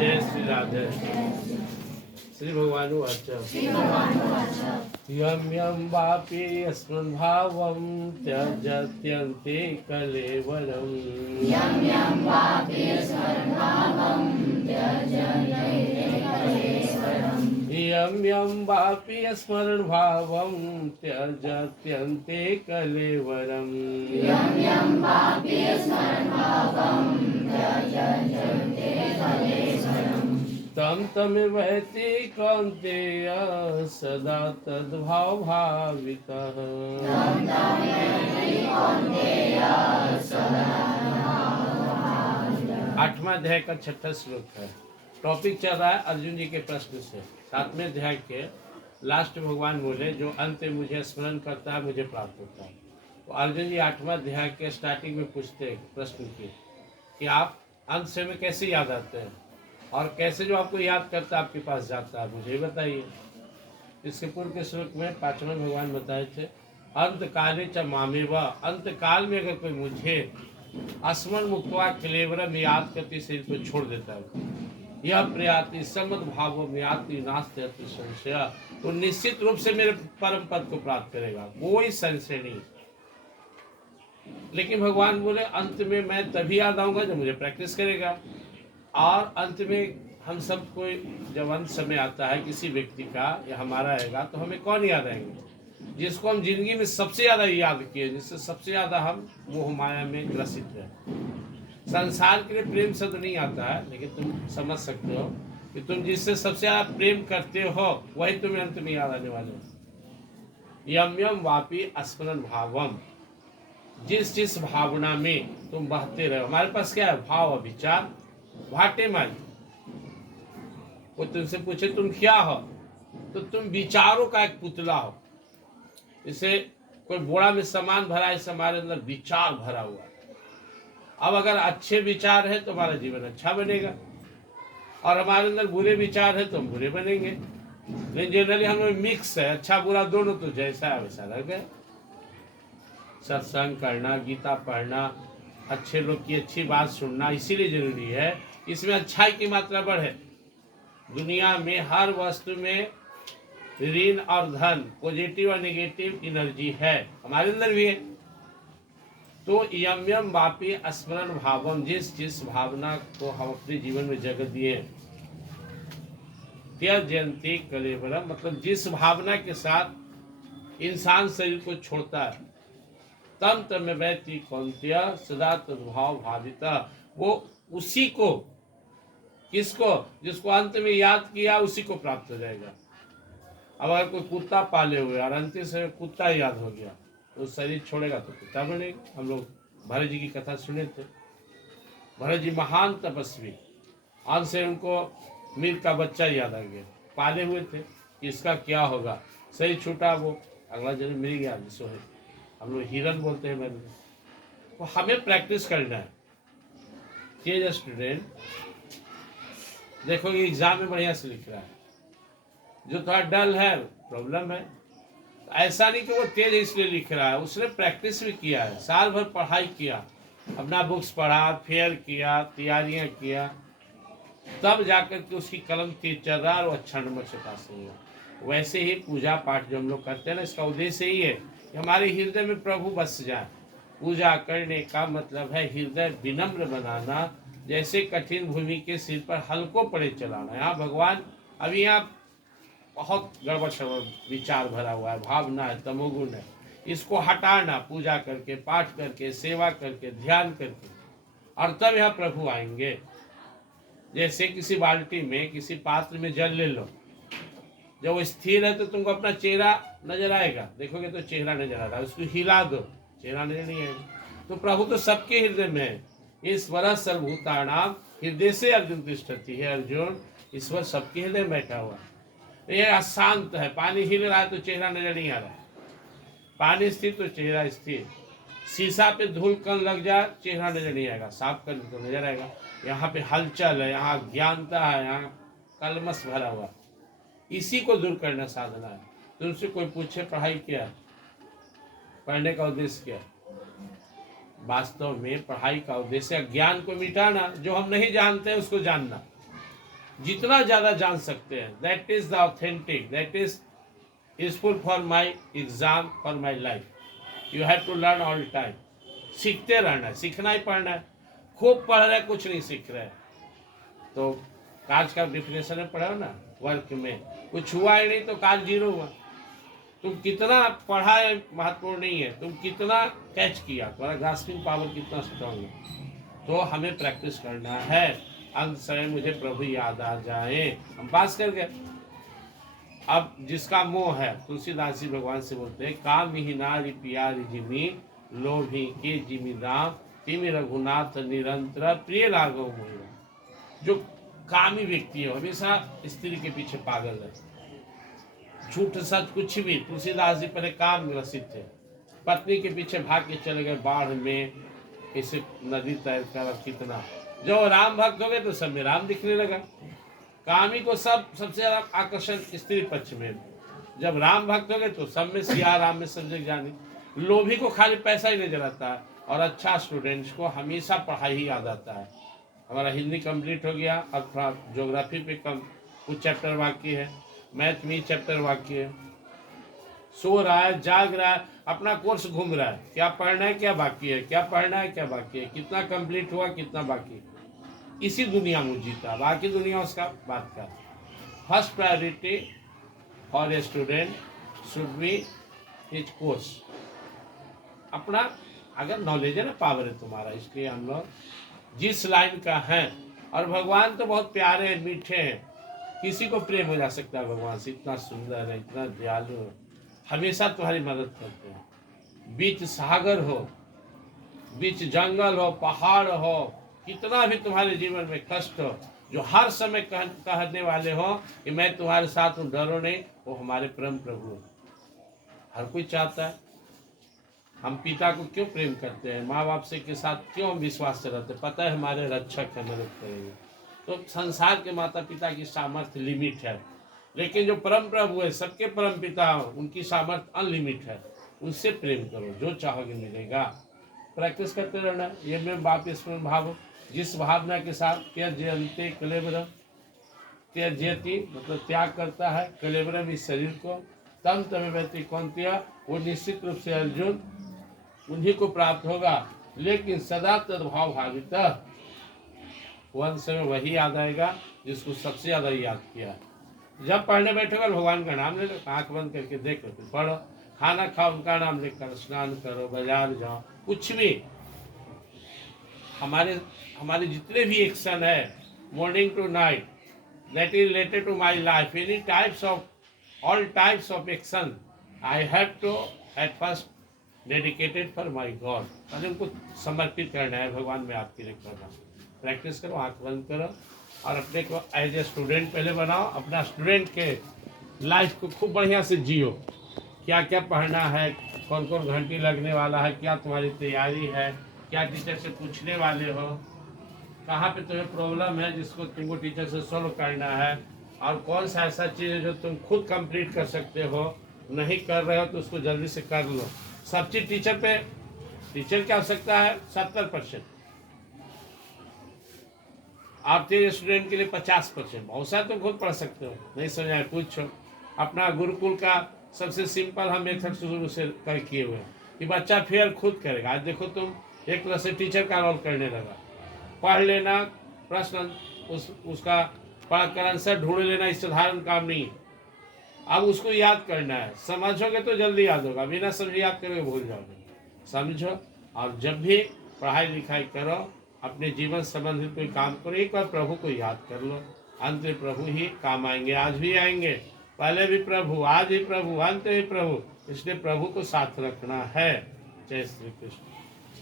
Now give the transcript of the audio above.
जय श्री राधे। श्री भगवानुवाच यं यं वापि यस्मिन् भावं त्यजत्यन्ते कलेवरम् यं यं वापि स्मरण भावं त्यजत्यन्ते कलेवरम् तं तमेवैति कौन्तेय सदा तद्भाव भावितः। 8वां अध्याय का 6वां श्लोक है। टॉपिक चल रहा है अर्जुन जी के प्रश्न से। 7वें अध्याय के लास्ट भगवान बोले जो अंत में मुझे स्मरण करता है मुझे प्राप्त होता है। तो अर्जुन जी 8वां अध्याय के स्टार्टिंग में पूछते हैं प्रश्न की कि आप अंत समय कैसे याद आते हैं और कैसे जो आपको याद करता है आपके पास जाता है, मुझे बताइए। इसके पूर्व के श्लोक में 5वां भगवान बताए थे अंत काले च मामेव, अंत काल में अगर कोई मुझे स्मरण मुक्त्वा क्लेवरम याद करते शरीर को छोड़ देता है, यह प्रयाति समद भाव में आती नास्ते अति संशय, तो निश्चित रूप से मेरे परम पद को प्राप्त करेगा, कोई संशय नहीं। लेकिन भगवान बोले अंत में मैं तभी याद आऊंगा जब मुझे प्रैक्टिस करेगा। और अंत में हम सब कोई जब अंत समय आता है किसी व्यक्ति का या हमारा आएगा तो हमें कौन याद आएंगे? जिसको हम जिंदगी में सबसे ज्यादा याद किए, जिससे सबसे ज्यादा हम मोह माया में ग्रसित हैं। संसार के लिए प्रेम शब्द नहीं आता है, लेकिन तुम समझ सकते हो कि तुम जिससे सबसे ज्यादा प्रेम करते हो वही तुम्हें अंत में याद आने वाले हो। यम यम वापी स्मरण भावम, जिस भावना में तुम बहते रहो। हमारे पास क्या है? भाव विचार भाटे मारी। वो तुमसे पूछे तुम क्या हो, तो तुम विचारों का एक पुतला हो। इसे कोई बोरा में सामान भरा है, हमारे अंदर विचार भरा हुआ है। अब अगर अच्छे विचार है तो हमारा जीवन अच्छा बनेगा, और हमारे अंदर बुरे विचार है तो हम बुरे बनेंगे। लेकिन जनरली हम लोग मिक्स है, अच्छा बुरा दोनों, तो जैसा है वैसा रह गए। सत्संग करना, गीता पढ़ना, अच्छे लोग की अच्छी बात सुनना इसीलिए जरूरी है, इसमें अच्छाई की मात्रा बढ़े। दुनिया में हर वस्तु में ऋण और धन, पॉजिटिव और नेगेटिव एनर्जी है, हमारे अंदर भी है। तो यम यम वापी स्मरण भावम, जिस भावना को हम अपने जीवन में जगह दिए, त्यजन्ते कलेवरम, मतलब जिस भावना के साथ इंसान शरीर को छोड़ता है, तम तमेवैति कौन्तेय सदा तद्भाव भाविता, वो उसी को, किसको? जिसको अंत में याद किया उसी को प्राप्त हो जाएगा। अब अगर कोई कुत्ता पाले हुए और अंतिम समय कुत्ता याद हो गया तो शरीर छोड़ेगा तो कुत्ता बनेगा। हम लोग भरत जी की कथा सुने थे। भरत जी महान तपस्वी, अंत से उनको मीर का बच्चा याद आ गया, पाले हुए थे, इसका क्या होगा, शरीर छूटा, वो अगला जन्म मिल गया जिसको है हम लोग हिरन बोलते हैं। मैंने तो हमें प्रैक्टिस करना है। ये स्टूडेंट देखो ये एग्जाम में बढ़िया से लिख रहा है, जो थोड़ा डल है प्रॉब्लम है। ऐसा नहीं कि वो तेज इसलिए लिख रहा है, उसने प्रैक्टिस भी किया है, साल भर पढ़ाई किया, अपना बुक्स पढ़ा, फेयर किया, तैयारियां किया, तब जाकर के उसकी कलम तेज चल रहा है और अच्छा नंबर से पास हुआ। वैसे ही पूजा पाठ जो हम लोग करते हैं ना, इसका उद्देश्य ही है कि हमारे हृदय में प्रभु बस जाए। पूजा करने का मतलब है हृदय विनम्र बनाना, जैसे कठिन भूमि के सिर पर हल्को पड़े चलाना। यहाँ भगवान अभी यहाँ बहुत गड़बड़ शड़बड़ विचार भरा हुआ है, भावना है, तमोगुण है, इसको हटाना पूजा करके, पाठ करके, सेवा करके, ध्यान करके, और तब यहाँ प्रभु आएंगे। जैसे किसी बाल्टी में, किसी पात्र में जल ले लो, जब वो स्थिर है तो तुमको अपना चेहरा नजर आएगा, देखोगे तो चेहरा नजर आ रहा है, उसको हिला दो, चेहरा नजर नहीं आएगा। तो प्रभु तो सबके हृदय में है। ईश्वर सर्वभूतानां हृदय से अर्जुन तिष्ठति है। अर्जुन, ईश्वर सबके हृदय में बैठा हुआ है। ये अशांत है, पानी हिल रहा है तो चेहरा नजर नहीं आ रहा है, पानी स्थिर तो चेहरा स्थिर। शीशा पे धूल कण लग जाए चेहरा नजर नहीं आएगा, साफ कर तो नजर आएगा। यहाँ पे हलचल है, यहाँ ज्ञानता है, यहाँ कलमस भरा हुआ, इसी को दूर करना साधना है। तुमसे कोई पूछे पढ़ाई क्या है, पढ़ने का उद्देश्य क्या है? वास्तव में पढ़ाई का उद्देश्य ज्ञान को मिटाना, जो हम नहीं जानते हैं उसको जानना। जितना ज़्यादा जान सकते हैं, that is the authentic, that is useful for my exam, for my life. You have to learn all time. सीखते रहना है, सीखना ही पढ़ना है। खूब पढ़ रहे कुछ नहीं सीख रहे, तो काज का डेफिनेशन में पढ़ा ना, वर्क में कुछ हुआ ही नहीं तो काज जीरो हुआ। तुम कितना पढ़ा है महत्वपूर्ण नहीं है, तुम कितना कैच किया, तुम्हारा ग्रास्पिंग पावर कितना स्ट्रांग है। तो हमें प्रैक्टिस करना है। अंत समय मुझे प्रभु याद आ जाए, हम पास कर गए। अब जिसका मोह है, तुलसीदास जी भगवान से बोलते हैं, काम ही नारी प्यारी जिमी, लोभी के जिमी राम, तिमि रघुनाथ निरंतर प्रिय राघव मोहिरा। जो कामी व्यक्ति है, हमेशा स्त्री के पीछे पागल है, झूठ सच कुछ भी। तुलसीदास जी पहले काम ग्रसित थे, पत्नी के पीछे भाग के चले गए बाढ़ में, इसे नदी तैर कर कितना। जो राम भक्त हो गए तो सब में राम दिखने लगा। कामी को सबसे ज्यादा आकर्षण स्त्री पक्ष में, जब राम भक्त हो गए तो सब में सिया राम में सब जग जानी। लोभी को खाली पैसा ही नजर आता है, और अच्छा स्टूडेंट्स को हमेशा पढ़ाई ही याद आता है। हमारा हिंदी कंप्लीट हो गया, अब थोड़ा ज्योग्राफी पे कम कुछ चैप्टर बाकी है, मैथ में चैप्टर बाकी है। सो रहा है, जाग रहा है, अपना कोर्स घूम रहा है, क्या पढ़ना है क्या बाकी है, क्या पढ़ना है क्या बाकी है, कितना कंप्लीट हुआ कितना बाकी है। इसी दुनिया में जीता, बाकी दुनिया उसका बात का। First priority for a student should be his course. अपना अगर नॉलेज है ना, पावर है तुम्हारा, इसलिए हम लोग जिस लाइन का है। और भगवान तो बहुत प्यारे हैं, मीठे हैं, किसी को प्रेम हो जा सकता है भगवान से। इतना सुंदर है, इतना दयालु है, हमेशा तुम्हारी मदद करते हैं। बीच सागर हो, बीच जंगल हो, पहाड़ हो, कितना भी तुम्हारे जीवन में कष्ट हो, जो हर समय कहने वाले हो कि मैं तुम्हारे साथ हूँ, डरो नहीं, वो हमारे परम प्रभु है। हर कोई चाहता है। हम पिता को क्यों प्रेम करते हैं, माँ बाप से के साथ क्यों हम विश्वास से रहते हैं, पता है हमारे रक्षक है, मदद करेंगे। तो संसार के माता पिता की सामर्थ्य लिमिट है, लेकिन जो परम प्रभु है, सबके परम पिता, उनकी सामर्थ्य अनलिमिट है। उनसे प्रेम करो, जो चाहोगे मिलेगा। प्रैक्टिस करते रहना। ये में बाप स्मरण भाव, जिस भावना के साथ त्यजयन्ते कलेवरम, त्यजयति मतलब त्याग करता है, कलेवरम इस शरीर को, तम तमेवति कौन्तेय, वो निश्चित रूप से अर्जुन उन्हीं को प्राप्त होगा। लेकिन सदा तद्भाव भावित, वन समय वही याद आएगा जिसको सबसे ज्यादा याद किया। जब पढ़ने बैठोगे भगवान का नाम ले लो, आंख बंद करके देखो, फिर पढ़ो। खाना खाओ उनका नाम लेकर, स्नान करो, बाजार जाओ, कुछ भी। हमारे जितने भी एक्शन है, morning to night, that is related to my life, any types of, all types of action I have to at first dedicated for my god. पहले उनको समर्पित करना है, भगवान में आपके लिए करना। प्रैक्टिस करो, आंख बंद करो, और अपने को एज ए स्टूडेंट पहले बनाओ। अपना स्टूडेंट के लाइफ को खूब बढ़िया से जियो। क्या क्या पढ़ना है, कौन कौन घंटी लगने वाला है, क्या तुम्हारी तैयारी है, क्या टीचर से पूछने वाले हो, कहाँ पे तुम्हें प्रॉब्लम है जिसको तुमको टीचर से सॉल्व करना है, और कौन सा ऐसा चीज़ है जो तुम खुद कंप्लीट कर सकते हो, नहीं कर रहे हो तो उसको जल्दी से कर लो। सब चीज़ टीचर पे, टीचर की आवश्यकता है 70%, आपके स्टूडेंट के लिए 50%। बहुत सारा तुम खुद पढ़ सकते हो, नहीं समझ आए पूछो। अपना गुरुकुल का सबसे सिंपल हम मेथड शुरू से कर किए हुए हैं कि बच्चा फेयर खुद करेगा। आज देखो तुम एक तरह से टीचर का रोल करने लगा, पढ़ लेना प्रश्न, उसका पढ़ कर आंसर ढूंढ लेना, इस साधारण काम नहीं है। अब उसको याद करना है, समझोगे तो जल्दी याद होगा, बिना समझे याद करोगे भूल जाओगे। समझो, और जब भी पढ़ाई लिखाई करो, अपने जीवन संबंधित कोई काम करो, एक बार प्रभु को याद कर लो, अंत में प्रभु ही काम आएंगे। आज भी आएंगे, पहले भी प्रभु, आज भी प्रभु, अंत भी प्रभु, इसलिए प्रभु को साथ रखना है। जय श्री कृष्ण।